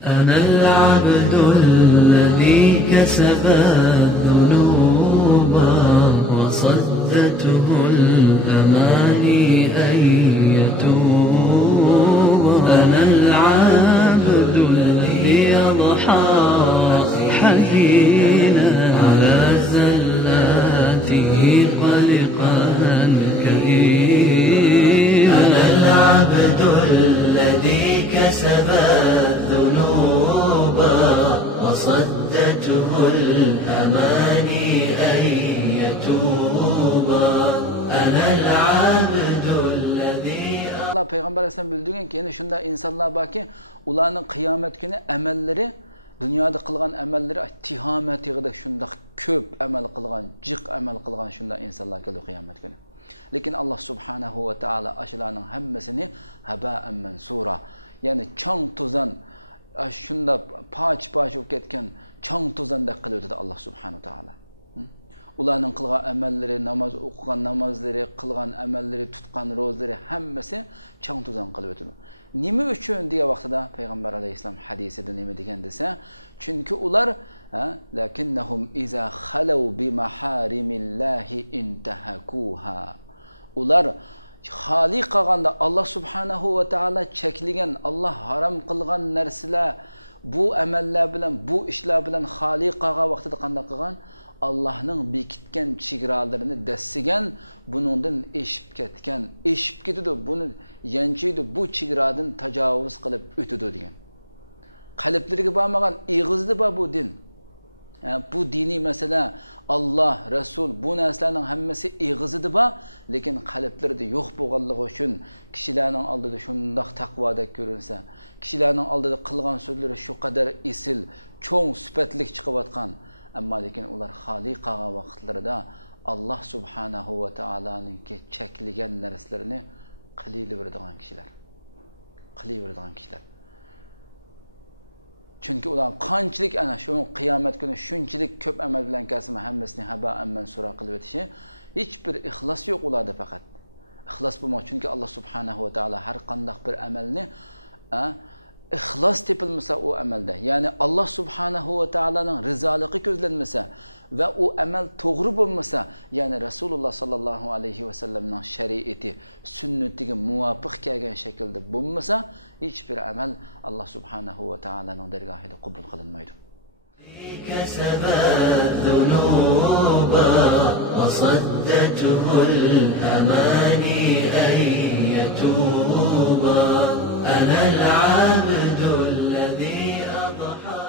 أنا العبد الذي كسب الذنوب وصدته الأماني أن يتوب. أنا العبد الذي أضحى حزينا على زلاته قلقا كئيبا. أنا العبد الذي كسب الذنوب وصدته الأماني أن يتوب. أنا العبد الذي Allah Peygamber Aleyhisselam bildirgen ki yani şunda insanlar baki ularning qiyomat kuni amallari dunyoda qilgan amallari tihamatiga shunda ko'p amal qilgan, jiq amal qilgan shunda insonlar keldi qiyomat kuni. Lekin Allah subhanahu va taala ashlarning hammasini haba'an mansura, ya'ni chang tuzan shunda poch bo'lib ketgan chang tuzandek qilib o'tadi Allah subhanahu va taala. Ularning qilgan amallari, namoz o'qigan namozlari, qilgan amallari, tutgan ro'zlari hammasi chang tuzan qilib o'tadi. Nima uchun degan vaqtida Payg'ambar alayhisalom hadisida nima degan desa, chunki ular lakinnahum iza khalaw bi maharimillahi intahakuha. Ular xoli qilganda Allah subhanahu va taala cheklagan, Allah harom qilgan narsalar, bu amallar bilan, bu ishlar bilan xoli qilgan vaqtida qanday qilgan? Allah'ның bekitken çigralarini dessigen, bunundan eşip ketidi, bunu yanchiydi, bu çigradan tajavuz qilib o'tidi degan. Qalblariga bormagan ig'izdi bu din. Bu diniy masala, Allah, Rasul, bu narsalarning hammasi ig'izidi lekin qalblarida yo'q bo'lganligi uchun kishilarning oldida shundoq taqvodek ko'rinsa, kishilarning oldida qilgan so'zlari shu qadar isil, cho'ng sifatlik chiqayotgan. Amma lekin ular xoli qilgan vaqtlarida Allah subhanahu va taolaninki cheklagan narsalarni qilaveradigan kishilar. Chunki ular qanchalik ana shu qiyomat kuni shunchalik ko'p amal bilan kasmi hammasini haba'an mansura qilib o'tishi, hech bir ixlos yo'q ularda faqat. Ixlos bo'lmoq, chunki Allah subhanahu va taolo har qanday bir amalni ixlos tepilmasa o amalda, ya'ni Allah subhanahu va taolaning rizoligi ko'zlanmasa va u amal to'g'ri bo'lmasa, ya'ni Rasululloh sallallohu alayhi va sallamning shariati, sunnatiga muvofiq kelgan shaklda bo'lmasa, hech bir amal Allah subhanahu va taolaning dargohida qabul qilinmaydi. كسب الذنوب وصدته الأماني أن يتوب. أنا العبد الذي أضحى